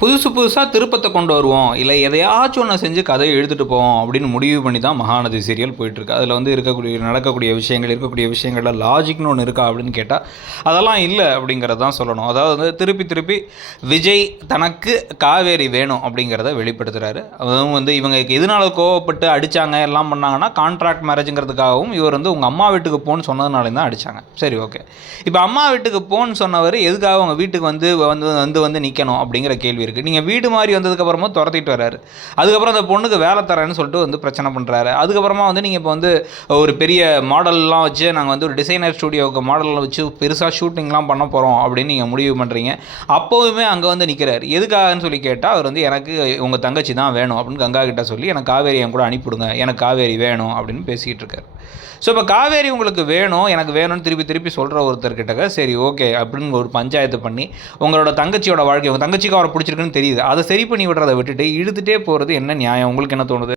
புதுசாக திருப்பத்தை கொண்டு வருவோம், இல்லை எதையாச்சும் ஒன்று செஞ்சு கதையை எழுதிட்டு போவோம் அப்படின்னு முடிவு பண்ணி தான் மகாநதி சீரியல் போயிட்டுருக்கு. அதில் வந்து நடக்கக்கூடிய இருக்கக்கூடிய விஷயங்களில் லாஜிக்னு ஒன்று இருக்கா அப்படின்னு கேட்டால் அதெல்லாம் இல்லை அப்படிங்கிறது தான் சொல்லணும். அதாவது வந்து திருப்பி விஜய் தனக்கு காவேரி வேணும் அப்படிங்கிறத வெளிப்படுத்துகிறாரு. அதுவும் வந்து இவங்க எதனால கோவப்பட்டு அடித்தாங்க எல்லாம் பண்ணாங்கன்னா கான்ட்ராக்ட் மேரேஜுங்கிறதுக்காகவும் இவர் வந்து உங்கள் அம்மா வீட்டுக்கு போன்னு சொன்னதுனாலே தான் அடித்தாங்க. சரி, ஓகே. இப்போ அம்மா வீட்டுக்கு போன்னு சொன்னவர் எதுக்காக உங்கள் வீட்டுக்கு வந்து வந்து வந்து வந்து நிற்கணும் அப்படிங்கிற கேள்வி இருக்குது. நீங்கள் வீடு மாதிரி வந்ததுக்கப்புறமா துரத்திட்டு வர்றாரு. அதுக்கப்புறம் அந்த பொண்ணுக்கு வேலை தரேன்னு சொல்லிட்டு வந்து பிரச்சனை பண்ணுறாரு. அதுக்கப்புறமா வந்து நீங்கள் இப்போ வந்து ஒரு பெரிய மாடல்லாம் வச்சு நாங்கள் வந்து ஒரு டிசைனர் ஸ்டூடியோவுக்கு மாடலில் வச்சு பெருசாக ஷூட்டிங்லாம் பண்ண போகிறோம் அப்படின்னு நீங்கள் முடிவு பண்ணுறீங்க. அப்போவுமே அங்கே வந்து நிற்கிறார். எதுக்காகன்னு சொல்லி கேட்டால் அவர் வந்து எனக்கு உங்கள் தங்கச்சி தான் வேணும் அப்படின்னு கங்கா கிட்ட சொல்லி எனக்கு காவேரி என் கூட அனுப்பிவிடுங்க, எனக்கு காவேரி வேணும் அப்படின்னு பேசிக்கிட்டு இருக்காரு. ஸோ இப்போ காவேரி உங்களுக்கு வேணும், எனக்கு வேணும்னு திருப்பி சொல்கிற ஒருத்தர்கிட்ட சரி ஓகே அப்படின்னு ஒரு பஞ்சாயத்து பண்ணி உங்களோட தங்கச்சியோட வாழ்க்கை, உங்கள் தங்கச்சிக்கு அவரை பிடிச்சிருக்குன்னு தெரியுது, அதை சரி பண்ணி விடுறதை விட்டுட்டு இழுத்துட்டே போகிறது என்ன நியாயம்? உங்களுக்கு என்ன தோணுது?